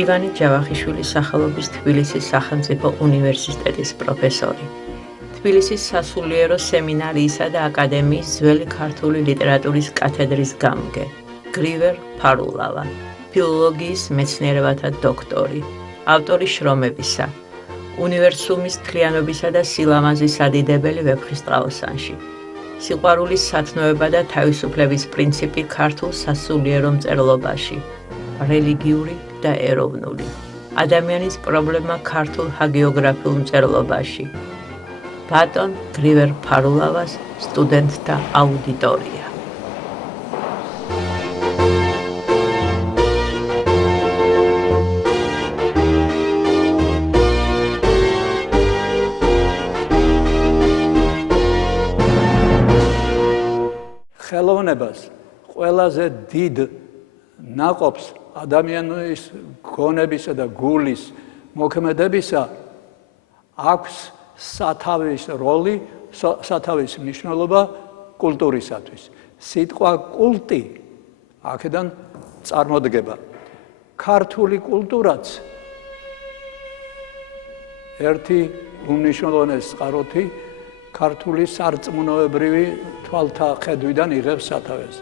ივანე ჯავახიშვილის სახელობის თბილისის სახელმწიფო უნივერსიტეტის პროფესორი. თბილისის სასულიერო სემინარიისა და აკადემიის ძველი ქართული ლიტერატურის კათედრის გამგე. გრივერ ფარულავა, ფილოლოგიის მეცნიერებათა დოქტორი, ავტორი შრომებისა, უნივერსუმის თლიანობისა და სილამაზის ადიდებელი ვეფხისტყაოსანში, სიყვარულის სათნოება და თავისუფლების პრინციპი ქართულ სასულიერო მწერლობაში, რელიგიური და ეროვნული, ადამიანის პრობლემა ქართულ ჰაგიოგრაფიულ მწერლობაში, ბატონ გრივერ ფარულავას სტუდენტთა აუდიტორია. ხელოვნებას ყველაზე დიდ ნაყოფს ადამიანის გონებისა და გულის მოქმედებისა აქვს სათავის როლი, სათავის მნიშვნელობა კულტურისათვის. სიტყვა კულტი აქედან წარმოდგება. ქართული კულტურაც ერთი უმნიშვნელოვანესი წყაროთი ქართული სარწმუნოებრივი თვალთა ხედვიდან იღებს სათავეს.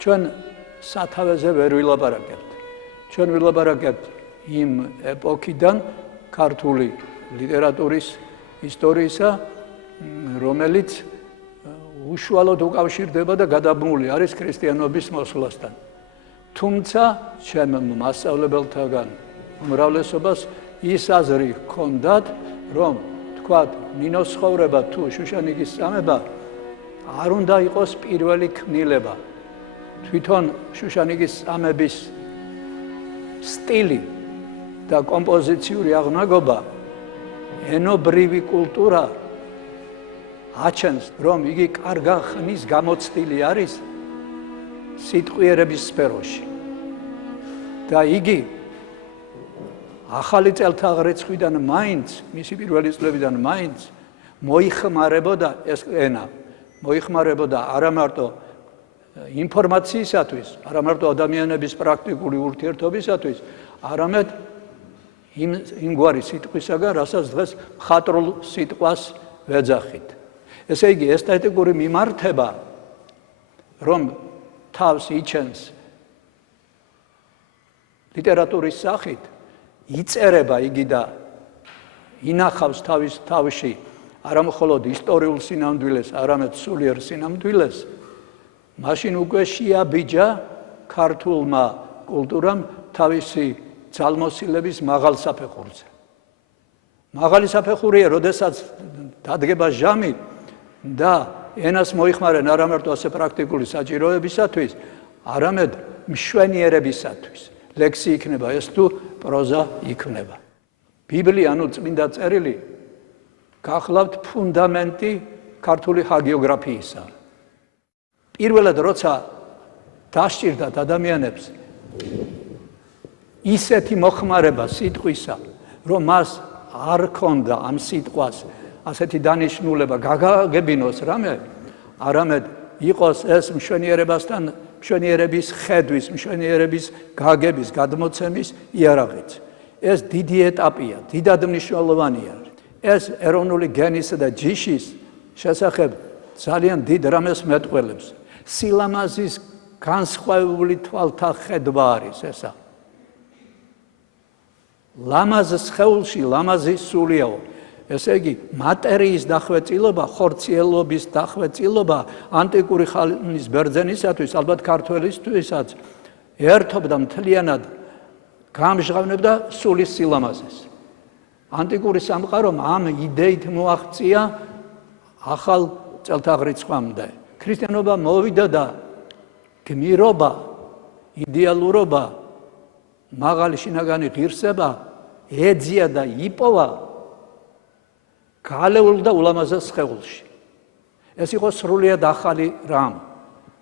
ჩვენ სათავეზე ვერ ვილაპარაკებთ. ჩვენ ვილაპარაკებთ იმ ეპოქიდან ქართული ლიტერატურის ისტორიისა, რომელიც უშუალოდ უკავშირდება და გადაბმული არის ქრისტიანობის მოსვლასთან. თუმცა ჩემ მასწავლებელთაგან უმრავლესობას ის აზრი ჰქონდათ, რომ თქვათ ნინოს ცხოვრება თუ შუშანიკის წამება არ უნდა იყოს პირველი ქმნილება. თვითონ შუშანიკის წამების სტილი და კომპოზიციური აღნაგობა ენობრივი კულტურა აჩენს, რომ იგი კარგა ხნის გამოცდილი არის სიტყვიერების სფეროში. და იგი ახალი წელთაღრიცხვიდან მაინც, მისი პირველი წლებიდან მაინც მოიხმარებოდა ეს ენა, მოიხმარებოდა არა მარტო ინფორმაციისათვის, არა მარტო ადამიანების პრაქტიკული ურთიერთობისათვის, არამედ იმგვარი სიტყვისაგან, რასაც დღეს მხატვრულ სიტყვას ვეძახით. ესე იგი, ესთეტიკური მიმართება, რომ თავს იჩენს ლიტერატურის სახით, იწერება იგი და ინახავს თავის თავში არა მხოლოდ ისტორიულ სინამდვილეს, არამედ სულიერ სინამდვილეს, მაშინ უკვე შეაბიჯა ქართულმა კულტურამ თავისი ძალმოსილების მაღალ საფეხურზე. მაღალი საფეხურია, როდესაც დადგება ჟამი და ენას მოიხმარენ არა მარტო ასე პრაქტიკული საჭიროებისათვის, არამედ მშვენიერებისათვის. ლექსი იქნება ეს თუ პროზა იქნება. ბიბლია, ანუ წმინდა წერილი, გახლავთ ფუნდამენტი ქართული ჰაგიოგრაფიისა. პირველად როცა დასჭირდათ ადამიანებს ისეთი მოხმარება სიტყვისა, რომ მას არ ქონდა ამ სიტყვას ასეთი დანიშნულება გაგაგებინოს რამე, არამედ იყოს ეს მშვენიერებასთან, მშვენიერების ხედვის, მშვენიერების გაგების, გადმოცემის იარაღიც. ეს დიდი ეტაპია, დიდად მნიშვნელოვანია. ეს ეროვნული გენისა და ჯიშის შესახებ ძალიან დიდ რამეს მეტყველებს. სილამაზის განსხვავებული თვალთა ხედვა არის ესა. ლამაზ სხეულში ლამაზი სულიაო. ესე იგი, მატერიის დახვეწილობა, ხორციელობის დახვეწილობა ანტიკური ხანის ბერძენისათვის, ალბათ ქართველისთვისაც, ერთობდა მთლიანად გამჟღავნებდა სულის სილამაზეს. ანტიკური სამყარომ ამ იდეით მოაღწია ახალ წელთაღრიცხვამდე. ქრისტიანობა მოვიდა და გმირობა, იდეალურობა, მაღალი შინაგანი ღირსება ეძია და იპოვა გალეულ და ულამაზეს სხეულში. ეს იყო სრულიად ახალი რამ,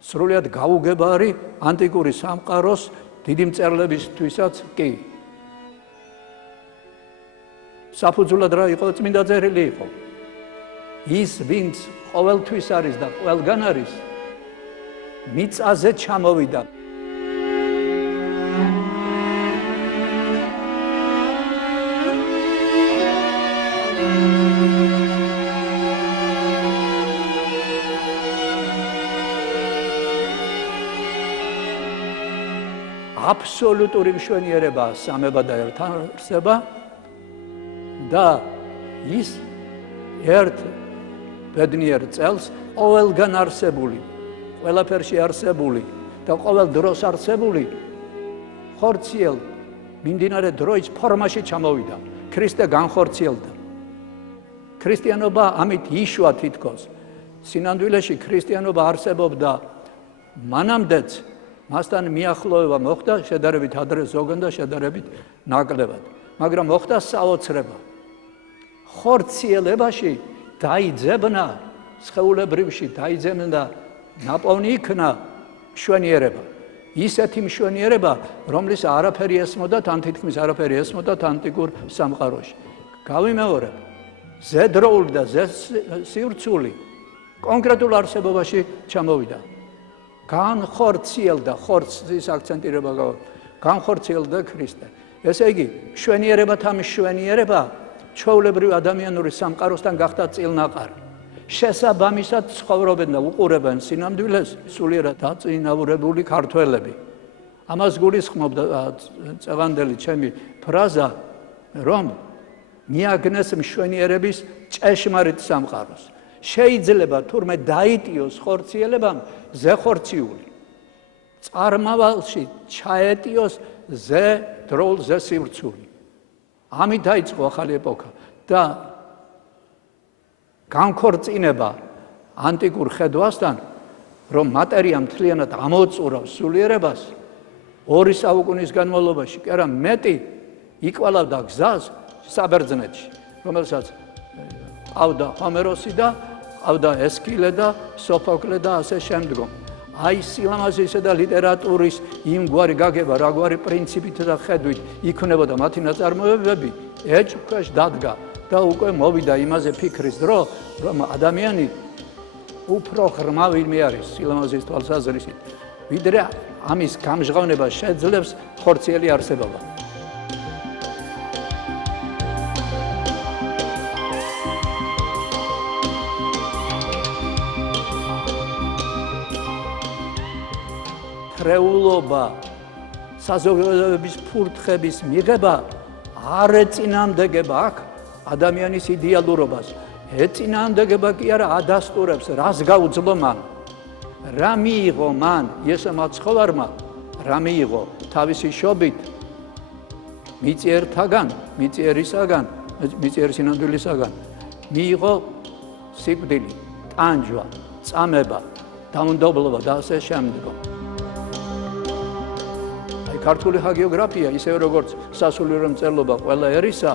სრულიად გაუგებარი ანტიკური სამყაროს დიდი მწერლებისთვისაც კი. საფუძვლად რა იყო წმინდა წერილი იყო. ის, ვინც ყოველთვის არის და ყველგან არის, მიწაზე ჩამოვიდა. აბსოლუტური მშვენიერებაა სამება და ერთარსება და ის ერთ ბედნიერ წელს ყოველგან არსებული, ყველაფერში არსებული და ყოველ დროს არსებული ხორციელ მიმდინარე დროის ფორმაში ჩამოვიდა. ქრისტე განხორციელდა. ქრისტიანობა ამით იშვა თითქოს. სინამდვილეში ქრისტიანობა არსებობდა მანამდეც, მასთან მიახლოვება მოხდა შედარებით ადრე ზოგან და შედარებით ნაკლებად. მაგრამ მოხდა საოცრება. ხორციელებაში დაიძებნა, სხეულებრივში დაიძებნა, ნაპოვნი იქნა მშვენიერება. ისეთი მშვენიერება, რომლის არაფერი ესმოდათ, ან თითქმის არაფერი ესმოდათ ანტიკურ სამყაროში. გავიმეორებ, ზედროული და ზესივრცული კონკრეტულ არსებობაში ჩამოვიდა. განხორციელდა, ხორცის აქცენტირება განხორციელდა ქრისტე. ესე იგი, მშვენიერებათა მშვენიერება ჩვეულებრივ ადამიანური სამყაროსთან გახდა წილნაყარი. შესაბამისად ცხოვრობენ და უყურებენ სინამდვილეს სულიერად დაწინაურებული ქართველები. ამას გულისხმობდა წევანდელი ჩემი ფრაზა, რომ მიაგნეს მშვენიერების ჭეშმარიტ სამყაროს. შეიძლება თურმე დაიტიოს ხორციელებამ ზეხორციული. წარმავალში ჩაეტიოს ზედროულ ზესივრცული. ამით დაიწყო ახალი ეპოქა და განქორწინება ანტიკურ ხედვასთან, რომ მატერია მთლიანად ამოწურავს სულიერებას, 2 საუკუნის განმავლობაში, კი არა მეტი იკვალავდა გზას საბერძნეთში, რომელსაც ყავდა ჰომეროსი და ყავდა ესქილე და სოფოკლე და ასე შემდგომ. აი სილამაზისა და ლიტერატურის იმგვარი გაგება, რაგვარი პრინციპით და ხედვით იქნებოდა მათი ნაწარმოებები, ეჭვქვეშ დადგა და უკვე მოვიდა იმაზე ფიქრის დრო, რომ ადამიანი უფრო ღრმა ვინმე არის სილამაზის თვალსაზრისით, ვიდრე ამის გამჟღავნება შეძლებს ხორციელი არსებობა. თრეულობა, საზოგადოების ფურთხების მიღება არ ეწინააღმდეგება აქ ადამიანის იდეალურობას. ეწინააღმდეგება კი არა ადასტურებს, რას გაუძლო მან. რა მიიღო მან იესო ცხოვარმა, რა მიიღო თავისი შობით მიწიერთაგან, მიწიერ სინამდვილისაგან, მიიღო სიკვდილი, ტანჯვა, წამება, დაუნდობლობა და ასე შემდგომ. ქართული ჰაგიოგრაფია, ისევე როგორც სასულიერო მწერლობა ყველა ერისა,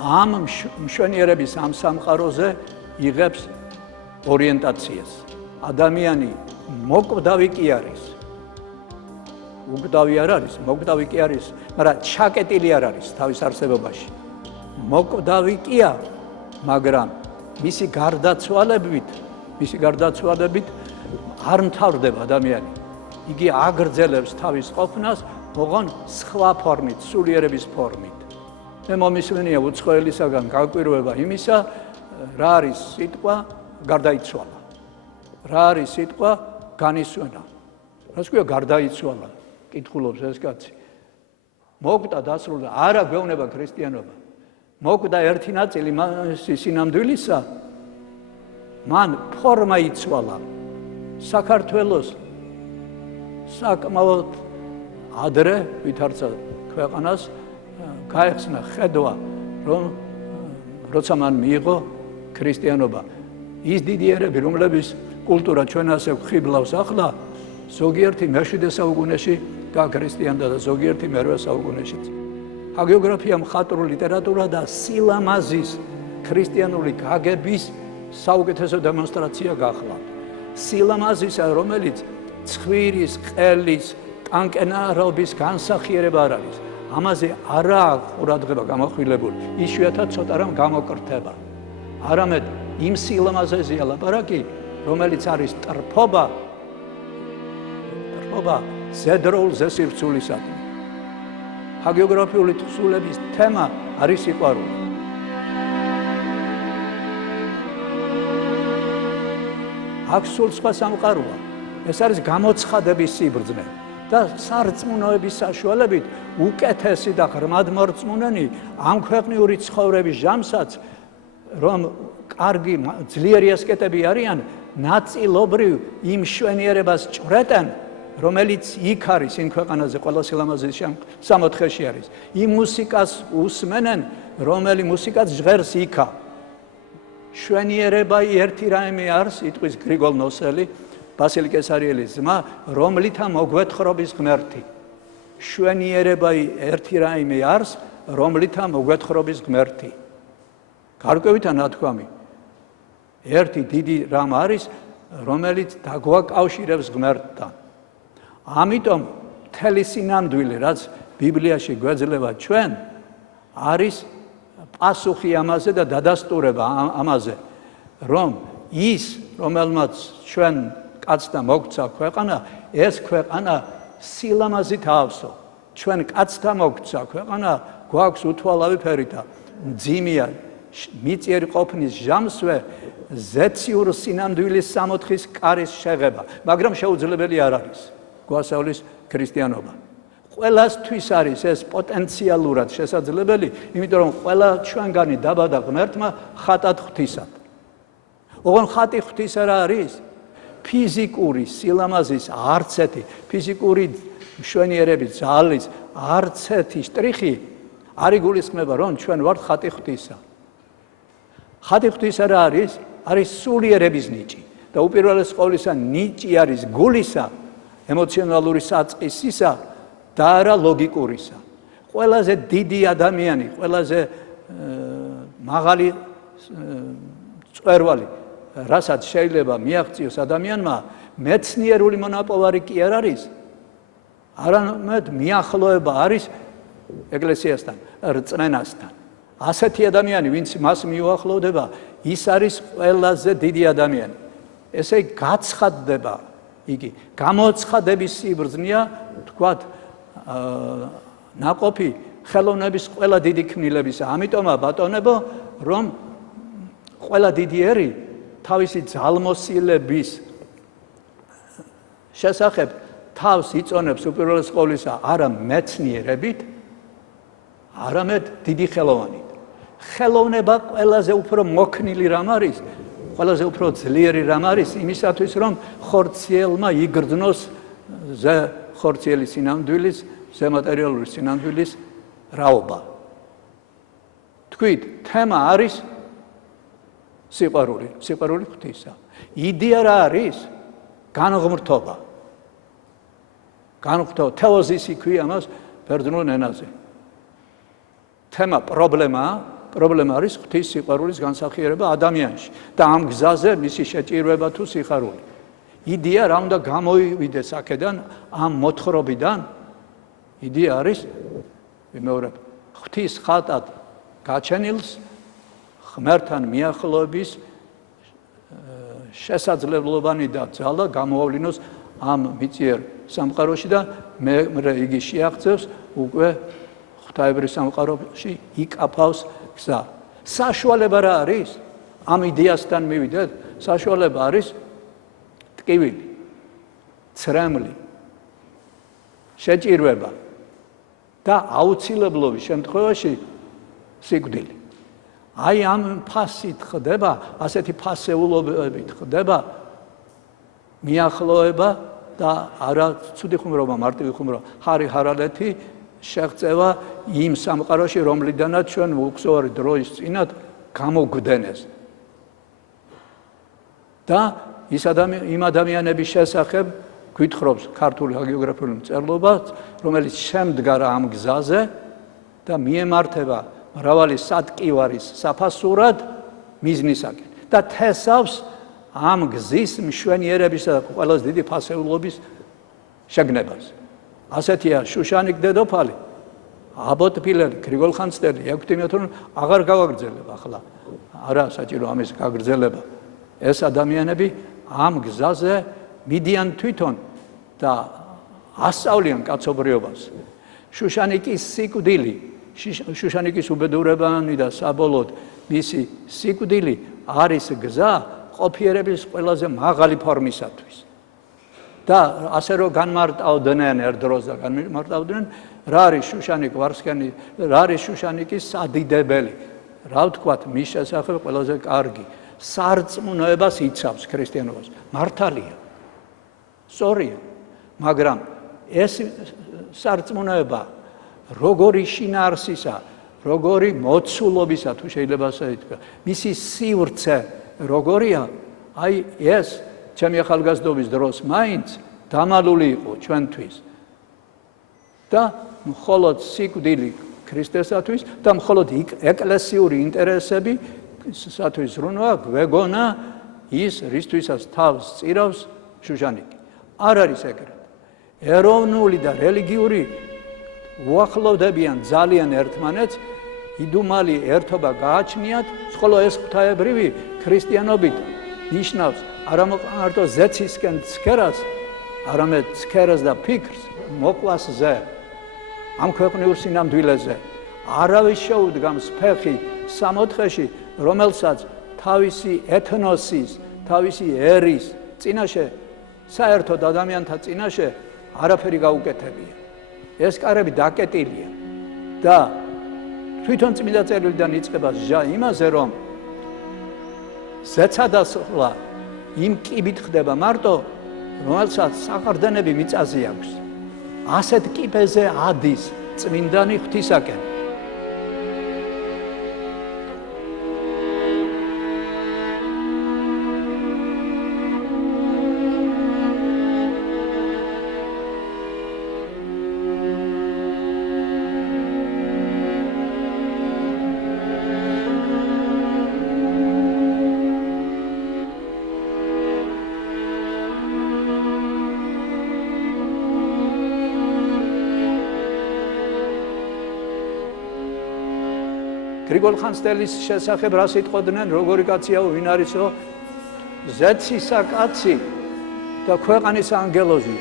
ამ მშვენიერების ამ სამყაროზე იღებს ორიენტაციას. ადამიანი მოკვდავი კი არის. უკვდავი არ არის, მოკვდავი კი არის, მაგრამ ჩაკეტილი არ არის თავის არსებობაში. მოკვდავი კია, მაგრამ მისი გარდაცვალებით არ მთავრდება ადამიანი. იგი აგრძელებს თავის ყოფნას, ოღონ სხვა ფორმით, სულიერების ფორმით. მე მომისმენია უცხოელისაგან გაკვირვება იმისა, რა არის სიტყვა გარდაიცვალა. რა არის სიტყვა განისვენა. რას ქვია გარდაიცვალა? კითხულობს ეს კაცი. მოკვდა დასრულდა, არა გვეუბნება ქრისტიანობა. მოკვდა ერთი ნაწილი სინამდვილისა, მან ფორმა იცვალა. საქართველოს საკმაოდ ადრე ვითარცა ქვეყანას გაეხსნა ხედვა, რომ როცა მან მიიღო ქრისტიანობა. ის დიდი ერები, რომლების კულტურა ჩვენ ასე ხიბლავს ახლა, ზოგიერთი მე-7 საუკუნეში გაქრისტიანდა და ზოგიერთი მე-8 საუკუნეში. ჰაგიოგრაფია, მხატვრული ლიტერატურა და სილამაზის ქრისტიანული გაგების საუკეთესო დემონსტრაცია გახლა. სილამაზისა, რომელიც ცხვირის, ყელის, კანკენარობის განსახიერება არ არის. ამაზე არაა ყურადღება გამოხვილებული, იშვიათად ცოტა რამ გამოკრთება. არამედ იმ სილამაზეზეა ლაპარაკი, რომელიც არის ტრფობა ზედროულ ზესივრცულისადმი. ჰაგიოგრაფიული თხზულების თემა არის სიყვარული. აქ სულ სხვა სამყაროა. ეს არის გამოცხადების სიბრძნე. და სარწმუნოების საშუალებით უკეთესი და ღრმადმორწმუნენი ამ ქვეყნიური ცხოვრების ჟამსაც რომ კარგი ძლიერი ასკეტები არიან ნაწილობრივ იმ შვენიერებას ჭვრეტენ რომელიც იქ არის იმ ქვეყანაზე ყველა სილამაზის სამოთხეში არის იმ მუსიკას უსმენენ რომელი მუსიკაც ჟღერს იქა შვენიერება ერთი რაიმე არის იტყვის გრიგოლ ნოსელი ბასილი კესარიელის ძმა რომლით მოგვეთხრობის ღმერთი შვენიერება ერთი რაიმე არის რომლით მოგვეთხრობის ღმერთი გარკვევითა ნათქვამი ერთი დიდი რამ არის რომელიც დაგვაკავშირებს ღმერთთან ამიტომ მთელი სინამდვილე რაც ბიბლიაში გვეძლევა ჩვენ არის პასუხი ამაზე და დადასტურება ამაზე რომ ის რომელმაც ჩვენ კაცთა მოგცა ქვეყანა ეს ქვეყანა სილამაზით ავსო ჩვენ კაცთა მოგცა ქვეყანა გვაქვს უთვალავი ფერი და მძიმეა მიწიერი ყოფნის ჟამსვე ზეციურ სინამდვილის სამოთხის კარის შეღება მაგრამ შეუძლებელი არ არის გვასწავლის ქრისტიანობა ყველასთვის არის ეს პოტენციალურად შესაძლებელი იმიტომ რომ ყველა ჩვენგანი დაბადა ღმერთმა ხატად ღვთისად ოღონ ხატი ღვთისა რა არის ფიზიკური სილამაზის არც ერთი ფიზიკური მშვენიერების ძალის არც ერთი შტრიხი არ იგულისხმება რომ ჩვენ ვართ ხატი ღვთისა ხატი ღვთისა რა არის არის სულიერების ნიჭი და უპირველეს ყოვლისა ნიჭი არის გულისა ემოციონალური საწყისისა და არა ლოგიკურისა ყველაზე დიდი ადამიანი ყველაზე მაღალი წვერვალი რასაც შეიძლება მიაღწიოს ადამიანმა მეცნიერული მონაპოვარი კი არ არის არამედ მიახლოება არის ეკლესიასთან რწმენასთან ასეთი ადამიანი ვინც მას მიუახლოვდება ის არის ყველაზე დიდი ადამიანი ესე გაცხადდება იგი გამოცხადების სიბრძნეა თქვათ ნაყოფი ხელოვნების ყველა დიდი ქმნილებისა ამიტომა ბატონებო რომ ყველა დიდი ერი თავისი ძალმოსილების შესახებ თავს იწონებს უპირველეს ყოვლისა არა მეცნიერებით არამედ დიდი ხელოვნით ხელოვნება ყველაზე უფრო მოქნილი რამ არის ყველაზე უფრო ძლიერი რამ არის იმისათვის რომ ხორციელმა იგრძნოს ხორციელი სინამდვილის ზემატერიალური სინამდვილის რაობა თქვით თემა არის სიყვარული ღვთისა იდეა რა არის განღმრთობა თეოზისი ქვია მას ბერძნულ ენაზე თემა პრობლემა არის ღვთის სიყვარულის განსახიერება ადამიანში და ამ გზაზე მისი შეჭირვება თუ სიხარული იდეა რა უნდა გამოივიდეს აქედან ამ მოთხრობიდან იდეა არის ვიმეორებ ღვთის ხატად გაჩენილს ღმერთთან მიახლოების შესაძლებლობანი და ძალა გამოავლინოს ამ მიწიერ სამყაროში და მე იგი შეაღწევს უკვე ღვთაებრივ სამყაროში იკაფავს გზა საშუალება რა არის ამ იდეასთან მივიდეთ საშუალება არის ტკივილი ცრემლი შეჭირვება და აუცილებლობის შემთხვევაში სიკვდილი აი ამ ფასით ხდება ასეთი ფასეულობებით ხდება მიახლოება და არა ცუდი ხუმრობა მარტივი ხუმრობა ხარი ხარალეთი შეღწევა იმ სამყაროში რომლიდანაც ჩვენ უხსოვარი დროის წინათ გამოგვდენეს და იმ ადამიანების შესახებ გვითხრობს ქართული ჰაგიოგრაფიული მწერლობა რომელიც შემდგარა ამ გზაზე და მიემართება მრავალი სატკივარის საფასურად მიზნისაკენ და თესავს ამ გზის მშვენიერებისა და ყველაზე დიდი ფასეულობის შეგნებას ასეთია შუშანიკ დედოფალი აბოტფილელი გრიგოლ ხანძთელი ექვთიმეთონ აღარ გავაგრძელებ ახლა არა საჭირო ამის გაგრძელება ეს ადამიანები ამ გზაზე მიდიან თვითონ და ასწავლიან კაცობრიობას შუშანიკის სიკვდილი შუშანიკის უბედურებანი და საბოლოოდ მისი სიკვდილი არის გზა ყოფიერების ყველაზე მაღალი ფორმისათვის და ასე რომ განმარტავდნენ ერთ დროს და განმარტავდნენ რა არის შუშანიკ ვარსკენი, რა არის შუშანიკის სადიდებელი. რა ვთქვათ, მის შესახებ ყველაზე კარგი სარწმუნოებას იცავს ქრისტიანობას. მართალია. სწორია, მაგრამ ეს სარწმუნოება როგორი შინაარსისა, როგორი მოცულობისა თუ შეიძლება ასე ითქვა, მისი სივრცე როგორია, აი ეს ჩემი ახალგაზრდობის დროს მაინც დამალული იყო ჩვენთვის. და მხოლოდ სიკვდილი ქრისტესათვის და მხოლოდ ეკლესიური ინტერესები სათვის ზრუნვა გვეგონა ის რისთვისაც თავს წირავს შუშანიკი. არ არის ეგრეთ. ეროვნული და რელიგიური უახლოვდებიან ძალიან ერთმანეთს, იდუმალი ერთობა გააჩნიათ, ხოლო ეს ღვთაებრივი ქრისტიანობით ნიშნავს არა მარტო ზეცისკენ ცქერას, არამედ ცქერას და ფიქრს მოყვასზე, ამ ქვეყნიურ სინამდვილეზე. არავის შეუდგამს ფეხი სამოთხეში, რომელსაც თავისი ეთნოსის, თავისი ერის წინაშე, საერთოდ ადამიანთა წინაშე არაფერი გაუკეთებია. ეს კარები დაკეტილია და თვითონ წმინდა წერილიდან იწყება ჟა იმაზე, რომ ზეცადასხლა იმ კიბით ხდება მარტო, რომელსაც საყრდენები მიწაზე აქვს. ასეთ კიბეზე ადის წმინდანი ღვთისაკენ. გრიგოლ ხანძთელის შესახებ რას იტყოდნენ, როგორი კაციაო, ვინ არისო? ზეცისა კაცი და ქვეყანის ანგელოზი.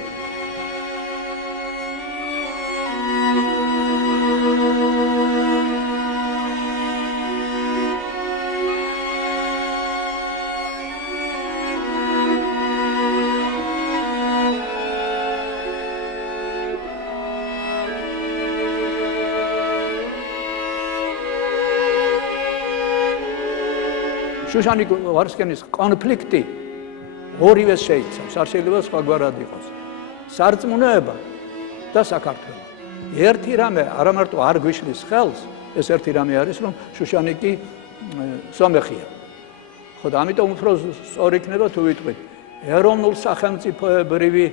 შუშანიკ ვარსკენის კონფლიქტი ორივეს შეიცავს, არ შეიძლება სხვაგვარად იყოს. სარწმუნოება და საქართველო. ერთი რამე არა მარტო არ გვიშლის ხელს, ეს ერთი რამე არის, რომ შუშანიკი სომეხია. ხო და ამიტომ უფრო სწორი იქნება თუ ვიტყვით, ეროვნულ სახელმწიფოებრივი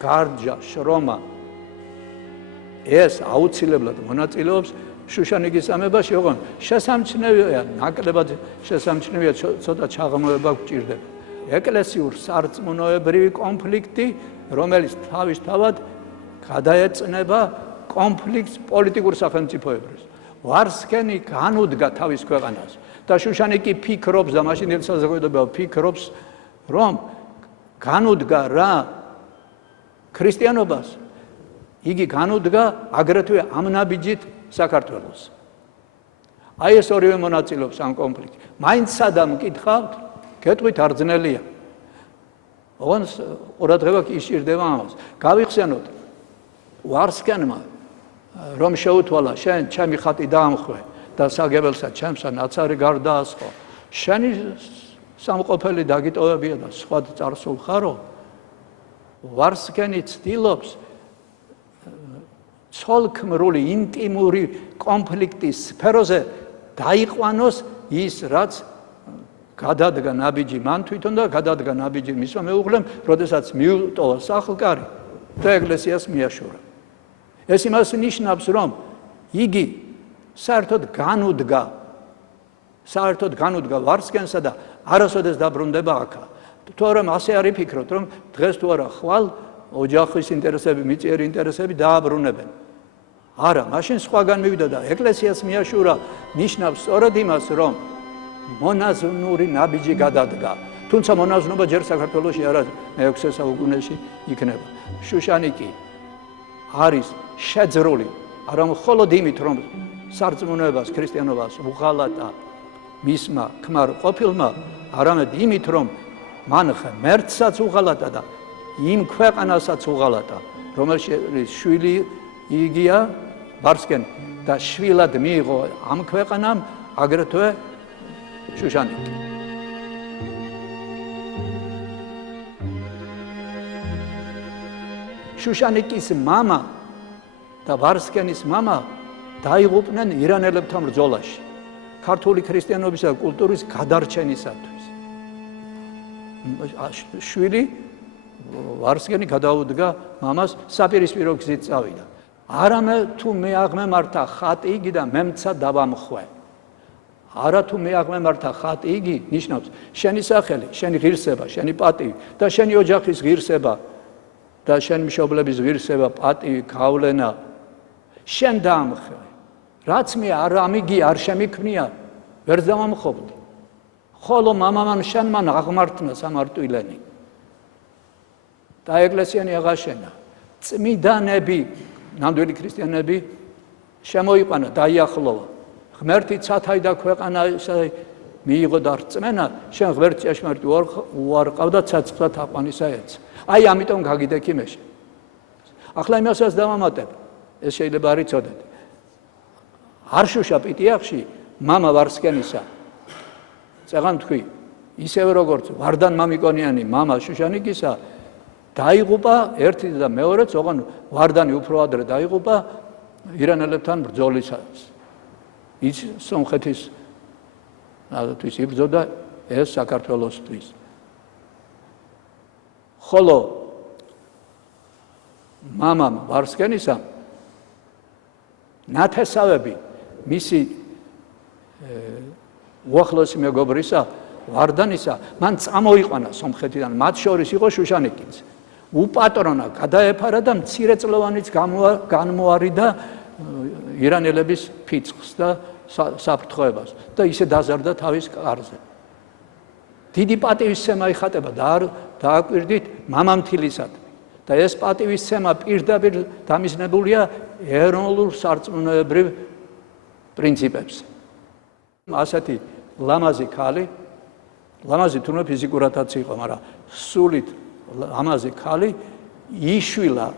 გარჯა, შრომა ეს აუცილებლად მონაწილეობს შუშანიკის ამებაში, ოღონ შესამჩნევია, ნაკლებად შესამჩნევია, ცოტა ჩაღრმავება გვჭირდება. ეკლესიურ სარწმუნოებრივი კონფლიქტი, რომელიც თავისთავად გადაეწნება კონფლიქტს პოლიტიკურ სახელმწიფოებრივს. ვარსკენი განუდგა თავის ქვეყანას და შუშანიკი ფიქრობს და მაშინ ერთ საზოგადოება ფიქრობს, რომ განუდგა რა ქრისტიანობას, იგი განუდგა აგრეთვე ამ ნაბიჯით საქართველოს. აი ეს ორივე მონაწილეობს ამ კონფლიქტში. მაინც სადამ მკითხავთ, გეტყვით არ ძნელია. ოღონ ყურადღება კი ისჭირდება ამას. გავიხსენოთ, ვარსკენმა რომ შეუთვალა, შენ ჩემი ხატი დაამხვე და საგებელსა ჩემსა ნაცარი გარდაასხო. შენი სამყოფელი დაგიტოვებია და სხვა წარსულ ხარო. ვარსკენი ცდილობს ცოლქმრული ინტიმური კონფლიქტის სფეროზე დაიყვანოს ის, რაც გადადგა ნაბიჯი მან თვითონ და გადადგა ნაბიჯი მისმა მეუღლემ, როდესაც მიუტოვა სახლკარი და ეკლესიას მიაშურა. ეს იმას ნიშნავს, რომ იგი საერთოდ განუდგა ვარსკენსა და არასოდეს დაბრუნდება აქა. თუ არა ასე არ იფიქროთ, რომ დღეს თუ არა ხვალ ოჯახის ინტერესები, მიწიერი ინტერესები დააბრუნებენ. არა, მაშინ სხვაგან მივიდა და ეკლესიას მიაშურა, ნიშნავს სწორედ იმას, რომ მონაზვნური ნაბიჯი გადადგა. თუმცა მონაზვნობა ჯერ საქართველოში არა, მე-6 საუკუნეში იქნება. შუშანიკი არის შეძრული, არა მხოლოდ იმით, რომ სარწმუნოებას, ქრისტიანობას უღალატა მისმა ქმარ ყოფილმა, არამედ იმით, რომ მან ღმერთსაც უღალატა და იმ ქვეყანასაც უღალატა, რომელშიც შვილი იგია ბარსკენ და შვილად მიიღო ამ ქვეყანამ აგრეთვე შუშანიკი. შუშანიკის მამა და ბარსკენის მამა დაიღუპნენ ირანელებთან ბრძოლაში, ქართული ქრისტიანობისა და კულტურის გადარჩენისათვის. შვილი ვარსკენი გადაუდგა მამას საპირისპირო გზით წავიდა. არამე თუ მე აღმემართა ხატი იგი და მემცა დავამხვე. არა თუ მე აღმემართა ხატი იგი ნიშნავს შენი სახელი, შენი ღირსება, შენი პატივი და შენი ოჯახის ღირსება და შენი მშობლების ღირსება, პატივი, გავლენა შენ დაამხე. რაც მე არ ამიგი არ შემიქმნია, ვერ დავამხობდი. ხოლო მამამან შენმან აღმართნა სამარტვილენი. და ეკლესიანი აღაშენა. წმიდანები, ნამდვილი ქრისტიანები შემოიყვანა, დაიახლოვა. ღმერთი ცათაიდა ქვეყანასა მიიღო და რწმენა, შენ ღმერთს ჭეშმარიტი უარყავდა ცეცხლად აყვანისა ეც. აი ამიტომ გაგიდე ქიმეში. ახლა იმასაც დავამატებ, ეს შეიძლება არ იცოდეთ. არშუშა პიტიახში მამა ვარსკენისა. წეგან თქვი, ისევე როგორც ვარდან მამიკონიანი მამა შუშანიკისა დაიღუპა ერთი და მეორეც, ოღონდ ვარდანი უფრო ადრე დაიღუპა ირანელებთან ბრძოლისას. ის სომხეთის ნაზათვის იბრძოდა, ეს საქართველოსთვის. ხოლო მამამ ვარსკენისამ ნათესავები მისი უახლოესი მეგობრისა ვარდანისა მან წამოიყვანა სომხეთიდან, მათ შორის იყო შუშანიკიც. უპატრონა გადაეფარა და მცირეწლოვანიც განმოარიდა ირანელების ფიცხს და საფრთხოებას და ისე დაზარდა თავის კარზე. დიდი პატივისცემა იხატება და არ დააკვირდით მამამთილისადმი. და ეს პატივისცემა პირდაპირ დამიზნებულია ეროვნულ სარწმუნოებრივ პრინციპებზე. ასეთი ლამაზი ქალი, ლამაზი თუნდაც ფიზიკურადაც იყო, მაგრამ სულით ლამაზი ქალი იშვილა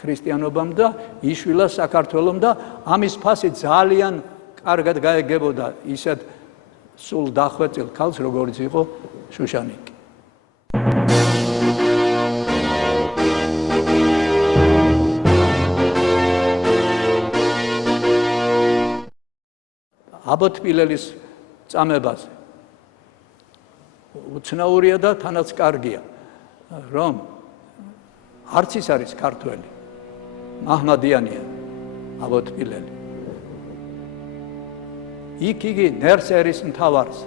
ქრისტიანობამ და იშვილა საქართველომ და ამის ფასი ძალიან კარგად გაეგებოდა ისეთ სულ დახვეწილ ქალს, როგორც იყო შუშანიკი. აბოთპილელის წამებაზე უცნაურია და თანაც კარგია, რომ არც ის არის ქართველი, მაჰმადიანია აბოთპილელი. იქ იგი ნერსერის მთავარს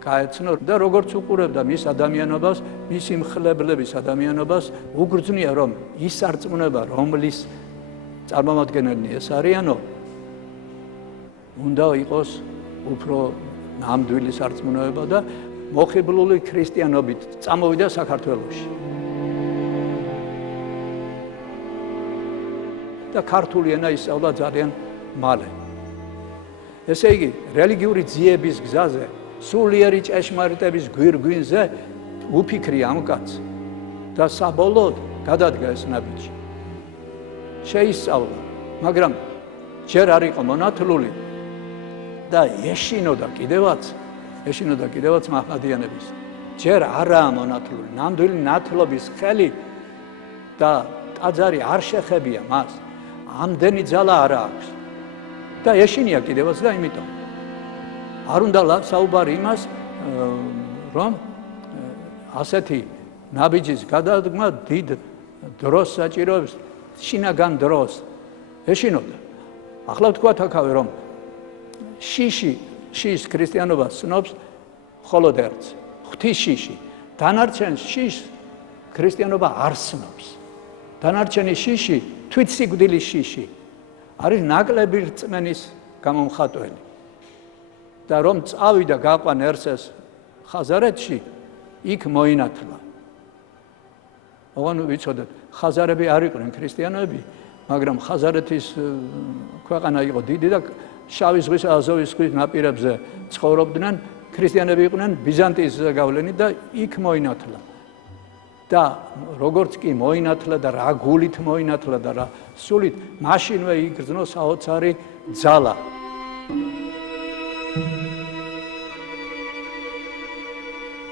გაეცნო და როგორც უყურებდა მის ადამიანობას, მის მხლებლების ადამიანობას, უგრძნია, რომ ის სარწმუნება, რომლის წარმომადგენელი ეს არიანო, უნდა იყოს უფრო ნამდვილი სარწმუნოება და მოხიბლული ქრისტიანობით წამოვიდა საქართველოში. და ქართული ენა ისწავლა ძალიან მალე. ესე იგი, რელიგიური ძიების გზაზე, სულიერი ჭეშმარიტების გვირგვინზე უფიქრია ამ კაცს და საბოლოოდ გადადგა ეს ნაბიჯი. შეისწავლა, მაგრამ ჯერ არ იყო მონათლული და ეშინოდა კიდევაც მაჰმადიანების. ჯერ არაა მონათლული, ნამდვილი ნათლობის ხელი და ტაძარი არ შეხებია მას. ამდენი ძალა არ აქვს. და ეშინია კიდევაც და იმიტომ არ უნდა საუბარი იმას, რომ ასეთი ნაბიჯის გადადგმა დიდ დროს საჭიროებს, შინაგან დროს ეშინოდა. ახლა ვთქვათ აქავე, რომ შიშ ქრისტიანობა ცნობს მხოლოდ ერთს, ღვთის შიში. დანარჩენ შიშს ქრისტიანობა არ ცნობს. დანარჩენი შიში, თვით სიკვდილის შიში, არის ნაკლები რწმენის გამომხატველი. და რომ წავიდა გაყვან ერსეს ხაზარეთში, იქ მოინათლა. ოღონდ ვიცოდეთ, ხაზარები არ იყვნენ ქრისტიანები, მაგრამ ხაზარეთის ქვეყანა იყო დიდი და შავი ზღვის აზოვის ზღვის ნაპირებზე ცხოვრობდნენ, ქრისტიანები იყვნენ ბიზანტიის გავლენით და იქ მოინათლა. და როგორც კი მოინათლა და რა გულით მოინათლა და რა სულით მაშინვე იგრძნო საოცარი ძალა.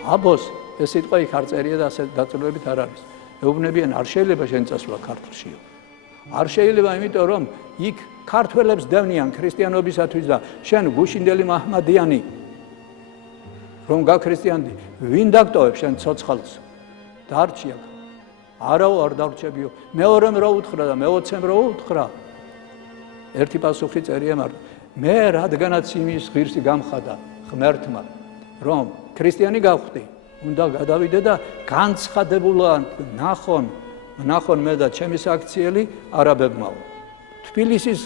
აბოს ეს სიტყვა იქ არ წერია და ასე დაწვრილებით არ არის. ეუბნებიან არ შეიძლება შენ წასვლა ქართლშიო. არ შეიძლება, იმიტომ რომ იქ ქართველებს დევნიან ქრისტიანობისათვის და შენ გუშინდელი მაჰმადიანი რომ გაქრისტიანდი, ვინ დაგტოვებს შენ ცოცხალს? დარჩი აქ. არაო არ დარჩებიო. მეორემ რა უთხრა და მეოცემ რა უთხრა? ერთი პასუხი წერია მარტო. მე რადგანაც იმის ღირსი გამხადა ღმერთმა, რომ ქრისტიანი გავხდი, უნდა გადავიდე და განცხადებულად ნახონ მე და ჩემი საქციელი არაბებმაო. თბილისის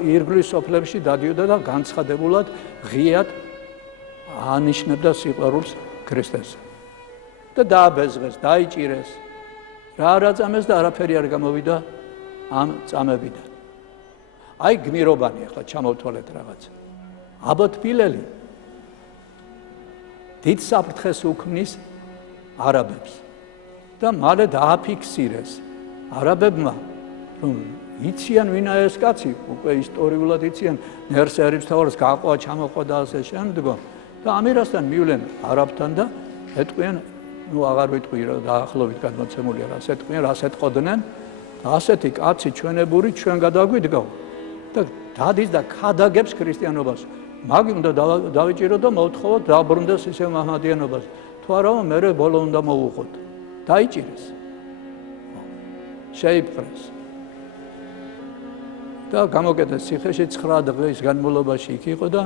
ირგლის სოფლებში დადიოდა და განცხადებულად ღიად ანიშნებდა სიყვარულს ქრისტეს. და დააბეზღეს, დაიჭირეს. რა არ აწამეს და არაფერი არ გამოვიდა ამ წამებიდან. აი გმირობანი ახლა ჩამოვთვალეთ რაღაც. აბა თბილელი დიდ საფრთხეს უქმნის არაბებს და მალე დააფიქსირეს არაბებმა, რომ იციან ვინა ეს კაცი, უკვე ისტორიულად იციან, ნერსე ერისთავარს გაყვა, ჩამოყვა და ასე შემდგომ. და ამირასთან მივლენ არაბთან და ეტყვიან, ნუ აღარ ვიტყვი რა დაახლოებით გადმოცემულია რა ეტყვიან, რას ეტყოდნენ, ასეთი კაცი ჩვენებური ჩვენ გადაგვიდგავ და დადის და ქადაგებს ქრისტიანობას. მაგი უნდა დავიჭირო და მოვთხოვოთ დაბრუნდეს ისე მაჰმადიანობას. თუ არა, მე ბოლო უნდა მოვუყოთ. დაიჭირეს. შეიპყრეს. და გამოკეთეს ციხეში 9 დღის განმავლობაში იქ იყო და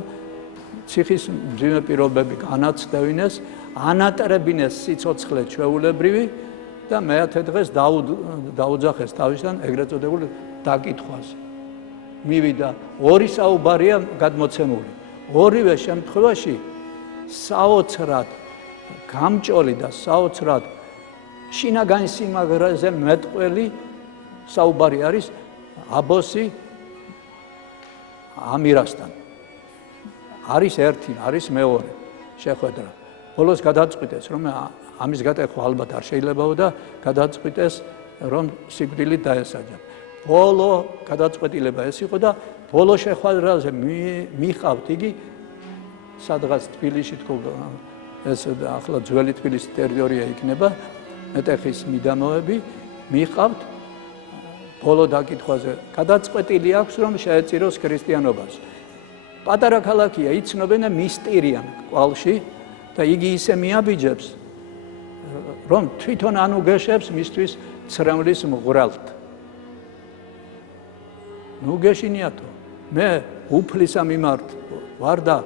ციხის მძიმე პირობები განაცდევინეს, ანატრებინეს სიცოცხლე ჩვეულებრივი და მეათე დღეს დაუძახეს თავისთან ეგრეთ წოდებული დაკითხვას. მივიდა, ორი საუბარია გადმოცემული. ორივე შემთხვევაში საოცრად გამჭოლი და საოცრად შინაგანი სიმაგრეზე მეტყველი საუბარი არის აბოსი ამირასთან. არის ერთი, არის მეორე შეხვედრა. ბოლოს გადაწყვიტეს, რომ ამის გატეხვა ალბათ არ შეიძლებაო და გადაწყვიტეს, რომ სიკვდილით დაესაჯა. ბოლო გადაწყვეტილება ეს იყო და ბოლო შეხვედრაზე მიყავთ იგი სადღაც თბილისში თქო ეს ახლა ძველი თბილისის ტერიტორია იქნება, მეტეხის მიდამოები მიყავთ ბოლო დაკითხვაზე. გადაწყვეტილი აქვს, რომ შეეწიროს ქრისტიანობას. პატარა ქალაქია, იცნობენ და მისტირიან ყვალში და იგი ისე მიაბიჯებს, რომ თვითონ ანუგეშებს მისთვის ცრემლის მღვრელთ. ნუ გეშინიათო, მე უფლისა მიმართ ვარ და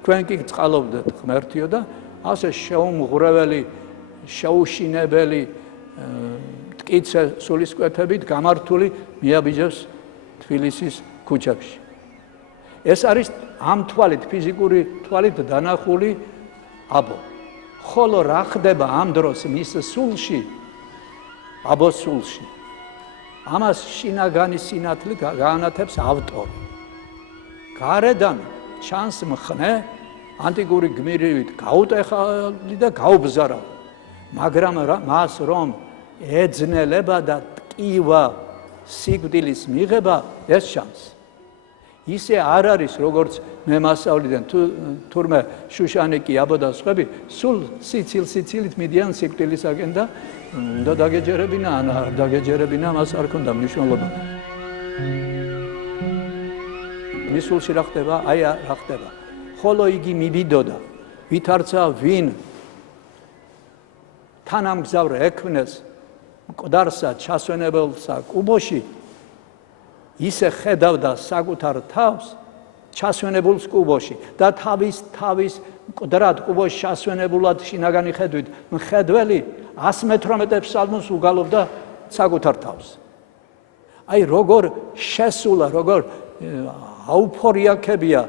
თქვენ კი წყალობდეთ ღმერთიო და ასე შეუმღვრეველი, შეუშინებელი მტკიცე სულისკვეთებით გამართული მიაბიჯებს თბილისის ქუჩებში. ეს არის ამ თვალით, ფიზიკური თვალით დანახული აბო. ხოლო რა ხდება ამ დროს მის სულში, აბოს სულში? ამას შინაგანი სინათლე გაანათებს ავტორი. გარედან ჩანს მხნე, ანტიკური გმირივით გაუტეხალი და გაუბზარავ. მაგრამ მას რომ ეძნელება და ტკივა სიკვდილის მიღება ეს ჩანს. ისე არ არის, როგორც მე მასწავლიდან თურმე შუშანიკი აბო და სხვები, სულ სიცილით მიდიან სიკვდილისაკენ და უნდა დაგეჯერებინა, ან არ დაგეჯერებინა, მას არ ქონდა მნიშვნელობა. მის სულში რა ხდება? აი რა ხდება. ხოლო იგი მიბიდოდა, ვითარცა ვინ თანამგზავრ ექმნეს მკვდარსა ჩასვენებელსა კუბოში, ისე ხედავდა საკუთარ თავს ჩასვენებულს კუბოში და თავის მკვდრად კუბოში ჩასვენებულად შინაგანი ხედვით მხედველი 118 ფსალმოს უგალობდა საკუთარ თავს. აი როგორ შესულა, როგორ აუფორიაქებია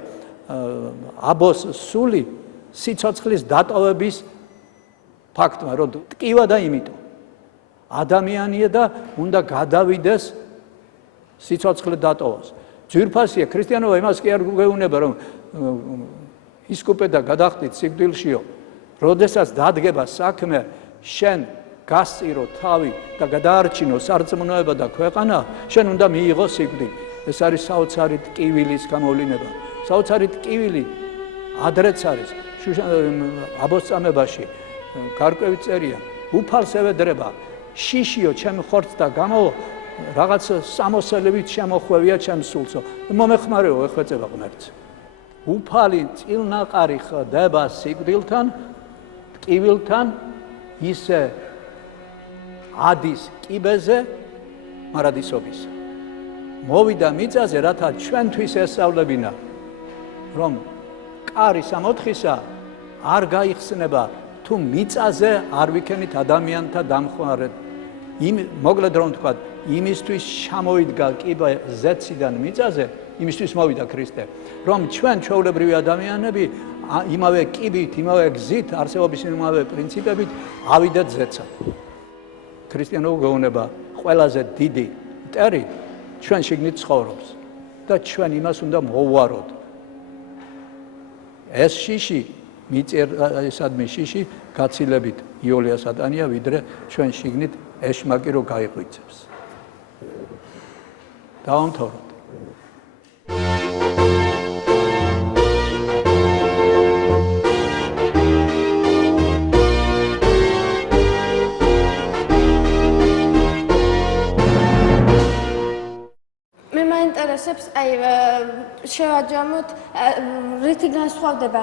აბოს სული სიცოცხლის დატოვების ფაქტმა, რომ ტკივა და იმიტომ ადამიანია და უნდა გადავიდეს სიცოცხლე დატოვოს. ძვირფასია ქრისტიანობა იმას კი არ გვეუბნება, რომ ისკუპე და გადახდით სიკვდილშიო. როდესაც დადგება საქმე, შენ გასწირო თავი და გადაარჩინო სარწმუნოება და ქვეყანა, შენ უნდა მიიღო სიკვდილი. ეს არის საოცარი ტკივილის გამოვლინება. საოცარი ტკივილი ადრეც არის აბოსწამებაში გარკვევი წერია. უფალს ევედრება, შიშიო ჩემ ხორცს და გამო რაღაც სამოსელებით შემოხვევია ჩემ სულსო. მომეხმარეო ეხვეწება ღმერთს. უფალი წილნაყარი ხდება სიკვდილთან, ტკივილთან, ისე ადის კიბეზე მარადისობისა. მოვიდა მიწაზე, რათა ჩვენთვის ესწავლებინა, რომ კარი სამოთხისა არ გაიხსნება, თუ მიწაზე არ ვიქენით ადამიანთა დამხმარედ. მოკლედ რომ თქვა, იმისთვის ჩამოვიდგა კიბე ზეციდან მიწაზე, იმისთვის მოვიდა ქრისტე, რომ ჩვენ ჩვეულებრივი ადამიანები იმავე კიბით, იმავე გზით, არსებობის იმავე პრინციპებით ავიდეთ ზეცად. ქრისტიანობა გეუბნება ყველაზე დიდი მტერი ჩვენ შიგნით ცხოვრობს და ჩვენ იმას უნდა მოვუაროთ. ეს შიში მიწისადმი შიში გაცილებით იოლიასადანია, ვიდრე ჩვენ შიგნით ეშმაკი რო გაიღვიძებს. დავამთავროთ. შევაჯამოთ რითი განსხვავდება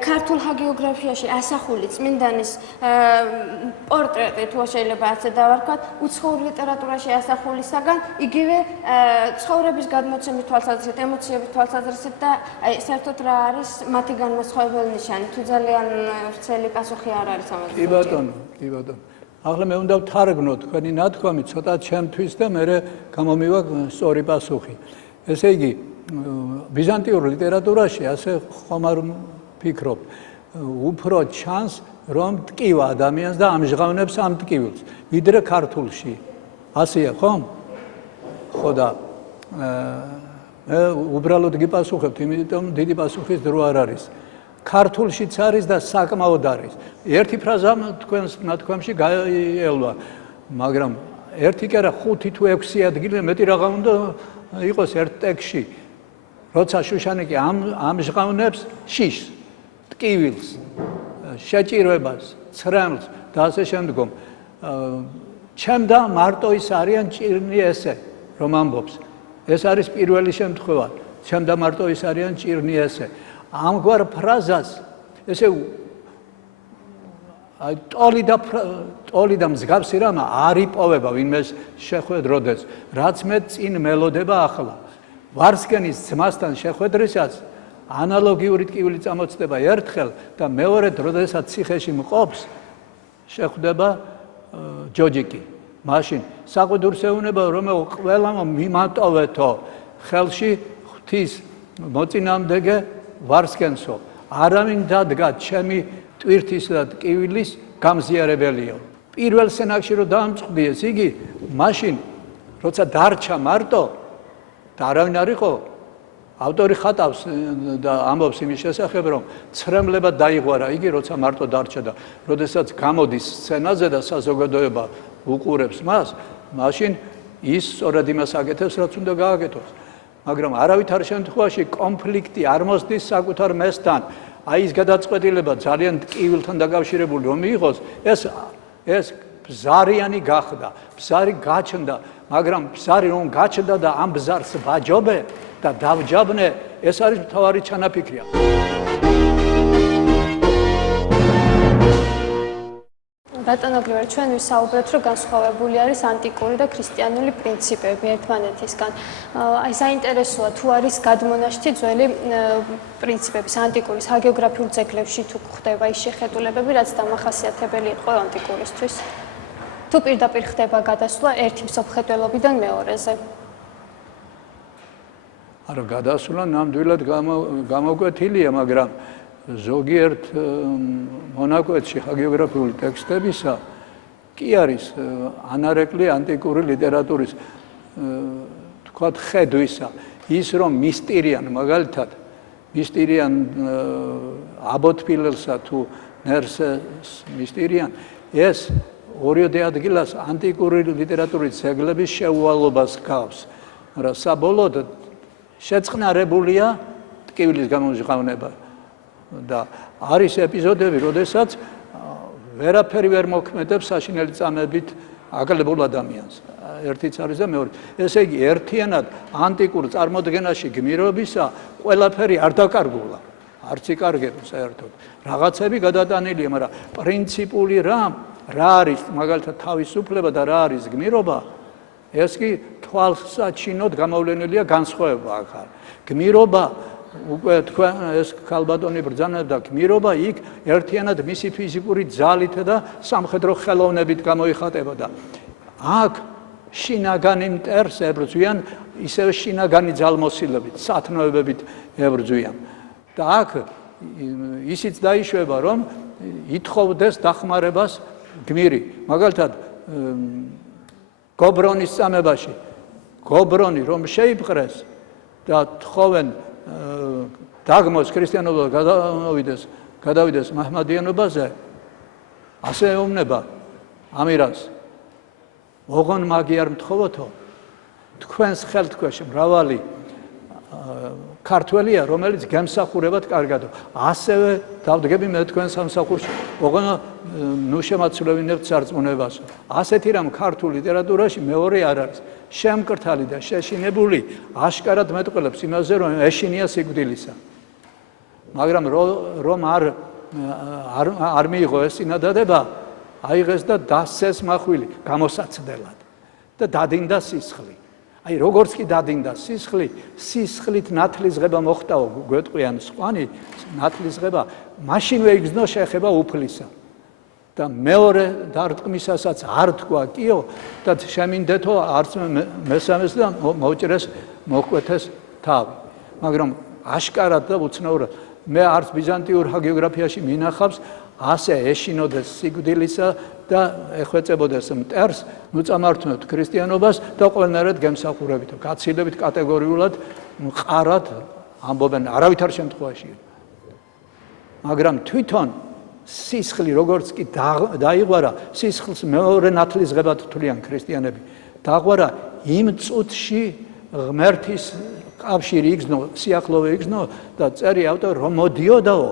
ქართულ ჰაგიოგრაფიაში ასახული წმინდანის პორტრეტი, თუ შეიძლება ასე დავარქვათ, უცხოურ ლიტერატურაში ასახულისაგან, იგივე ცხოვრების გადმოცემის თვალსაზრისით, ემოციების თვალსაზრისით და საერთოდ რა არის მათი განმასხვავებელი ნიშანი, თუ ძალიან ვრცელი პასუხი არ არის ამაზე. კი ბატონო, კი ბატონო. ახლა მე უნდა ვთარგმნო თქვენი ნათქვამი ცოტა ჩემთვის და მე გამომივა სწორი პასუხი. ესე იგი, ბიზანტიურ ლიტერატურაში ასე ხომ არ ვფიქრობ, უფრო ჩანს, რომ ტკივა ადამიანს და ამჟღავნებს ამ ტკივილს, ვიდრე ქართულში. ასეა, ხომ? ხო და მე უბრალოდ გიპასუხებთ, იმიტომ დიდი პასუხის დრო არ არის. ქართულშიც არის და საკმაოდ არის. ერთი ფრაზა თქვენს ნათქვამში გაიელვა, მაგრამ ერთი კი არა, 5 თუ 6 ადგილი მეტი რაღა უნდა იყოს ერთ ტექსში. როცა შუშანიკი ამჟღავნებს შიშს, ტკივილს, შეჭირვებას, ცრემლს და ასე შემდგომ. ჩემ და მარტო ის არიან ჭირნი ესე, რომ ამბობს. ეს არის პირველი შემთხვევა. ჩემ და მარტო ის არიან ჭირნი ესე. ამგვარ ფრაზას ესე ტოლი და მსგავსი რამა არ იპოვება ვინმე შეხვედროდეს, რაც მე წინ მელოდება ახლა. ვარსკენის ძმასთან შეხვედრისას ანალოგიური ტკივილი წამოწდება ერთხელ და მეორედ, როდესაც ციხეში მყოფს, შეხვდება ჯოჯიკი. მაშინ საყვედურს ეუბნება, რომ ყველამ მიმატოვეთო ხელში ღვთის მოწინააღმდეგე ვარსკენსო, არავინ დადგა ჩემი ტვირთის და ტკივილის გამზიარებელიო. პირველ სენაკში რომ დაამწყდიეს იგი, მაშინ როცა დარჩა მარტო და არავინ არ იყო, ავტორი ხატავს და ამბობს იმის შესახებ, რომ ცრემლება დაიღვარა იგი, როცა მარტო დარჩა და როდესაც გამოდის სცენაზე და საზოგადოება უყურებს მას, მაშინ ის სწორედ იმას აკეთებს, რაც უნდა გააკეთოს. მაგრამ არავითარ შემთხვევაში კონფლიქტი არ მოსდის საკუთარ მესთან. აი ეს გადაწყვეტილება ძალიან ტკივილთან დაკავშირებული რომ იყოს, ეს ბზარიანი გახდა, ბზარი გაჩნდა, მაგრამ ბზარი რომ გაჩნდა და ამ ბზარს ვაჯობე და დავჯაბნე, ეს არის მთავარი ჩანაფიქრია. ბატონო გლივერ, ჩვენ ვისაუბრეთ, რომ განსხვავებული არის ანტიკური და ქრისტიანული პრინციპები ერთმანეთისგან. აი საინტერესოა, თუ არის გადმონაშთი ძველი პრინციპების ანტიკურის ჰაგიოგრაფიულ ძეგლებში თუ ხდება ის შეხედულებები, რაც დამახასიათებელი იყო ანტიკურისთვის. თუ პირდაპირ ხდება გადასვლა ერთი მსოფლმხედველობიდან მეორეზე. არა, გადასვლა ნამდვილად გამოკვეთილია, მაგრამ ზოგიერთ მონაკვეთში ჰაგიოგრაფიული ტექსტებისა კი არის ანარეკლი ანტიკური ლიტერატურის თქვათ ხედვისა. ის რომ მისტირიან, მაგალითად, მისტირიან აბოთფილელსა თუ ნერსეს მისტირიან, ეს ორიოდე ადგილას ანტიკური ლიტერატურის ძეგლების შეუვალობას გავს. მაგრამ საბოლოოდ შეწყნარებულია ტკივილის გამომჟღავნება და არის ეპიზოდები, როდესაც ვერაფერი ვერ მოქმედებს საშინელი წამებით აგლებულ ადამიანს. ერთიც არის და მეორე. ესე იგი, ერთიანად ანტიკურ წარმოდგენაში გმირობისა ყველაფერი არ დაკარგულა. არც იკარგება საერთოდ. რაღაცები გადატანილია, მაგრამ პრინციპული რა არის მაგალითად თავისუფლება და რა არის გმირობა, ეს კი თვალსაჩინოდ გამოვლენილია განსხვავება ახალ. გმირობა უკვე თქვენ ეს ქალბატონი ბრძანებდა, გმირობა იქ ერთიანად მისი ფიზიკური ძალით და სამხედრო ხელოვნებით გამოიხატებოდა. აქ შინაგანი მტერს ებრძვიან, ისევე შინაგანი ძალმოსილებით, სათნოებებით ებრძვიან. და აქ ისიც დაიშვება, რომ ითხოვდეს დახმარებას გმირი. მაგალითად, გობრონის წამებაში, გობრონი რომ შეიპყრეს და თხოვენ დაგმოს ქრისტიანობა გადავიდეს მაჰმადიანობაზე, ასე ეუბნება ამირას, ოღონ მაგი არ მთხოვოთო, თქვენს ხელთქვეშ მრავალი ქართველია, რომელიც გემსახურებად კარგადო. ასევე დავდგები მე თქვენ სამსახურში, ოღონ ნუ შემაცვლევინებთ სარწმუნოებას. ასეთი რამ ქართულ ლიტერატურაში მეორე არ არის. შემკრთალი და შეშინებული აშკარად მეტყველებს იმაზე, რომ ეშინია სიკვდილისა. მაგრამ რომ არ მიიღო ეს წინადადება, აიღეს და დასცეს მახვილი გამოსაცდელად და დადინდა სისხლი. აი როგორც კი დადინდა სისხლი, სისხლით ნათლისღება მოხდაო, გვეტყვიან სხვანი, ნათლისღება მაშინვე იგრძნო შეხება უფლისა. და მეორე დარტყმისასაც არ თქვა კიო და შემინდეთო არც მესამეს და მოჭრეს მოხვეთეს თავი. მაგრამ აშკარად და უცნაურად მე არც ბიზანტიურ ჰაგიოგრაფიაში მინახავს ასე ეშინოდეს სიკვდილისა და ეხვეწებოდეს მტერს, ნუწამართნოთ ქრისტიანობას და ყველნაირად გემსახურებით, გაცილებით კატეგორიულად მყარად ამბობენ არავითარ შემთხვევაში. მაგრამ თვითონ სისხლი როგორც კი დაიღვარა, სისხლს მეორე ნათლისღებად თვლიან ქრისტიანები. დაღვარა იმ წუთში ღმერთის კავშირი იგრძნო, სიახლოვე იგრძნო და წერი ავტორი რომ მოდიოდაო,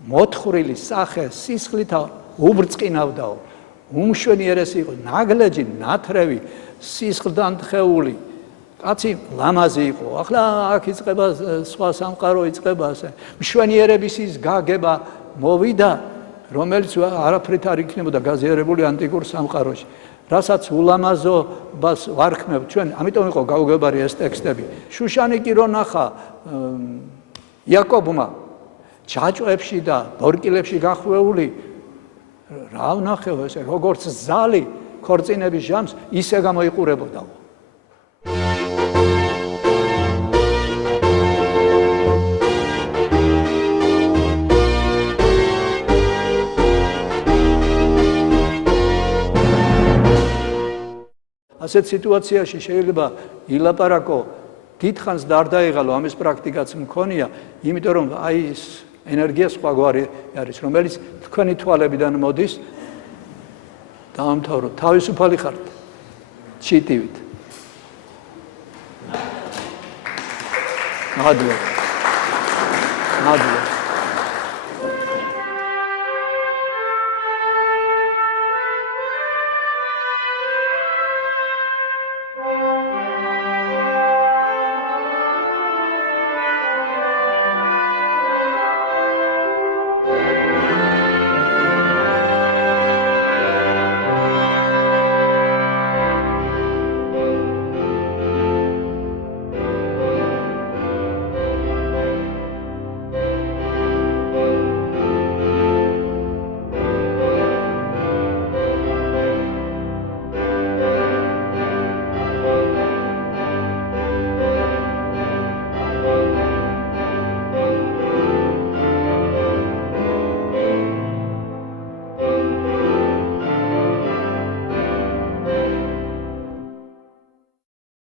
მოთხრილი სახე სისხლით უბრწყინავდაო, უმშვენიერესი იყო, ნაგლეჯი, ნათრევი, სისხლთან თხეული, კაცი ლამაზი იყო. ახლა აქ იწყება სხვა სამყარო იწყება ასე. მშვენიერების ის გაგება მოვიდა, რომელიც არაფრით არ იქნებოდა გაზიარებული ანტიკურ სამყაროში. რასაც ულამაზობას ვარქმევ ჩვენ, ამიტომ იყო გაუგებარი ეს ტექსტები. შუშანი კი რო ნახა იაკობმა ჯაჭვებში და ბორკილებში გახვეული, რა ვნახევ ესე, როგორც ზალი ქორწინების ჟამს, ისე გამოიყურებოდა. ასეთ სიტუაციაში შეიძლება ილაპარაკო, დიდხანს და არ დაიღალო, ამის პრაქტიკაც მქონია, იმიტომ რომ აი ეს ენერგია სხვაგვარი არის, რომელიც თქვენი თვალებიდან მოდის. დაამთავრო, თავისუფალი ხართ ჩიტივით. მადლობა.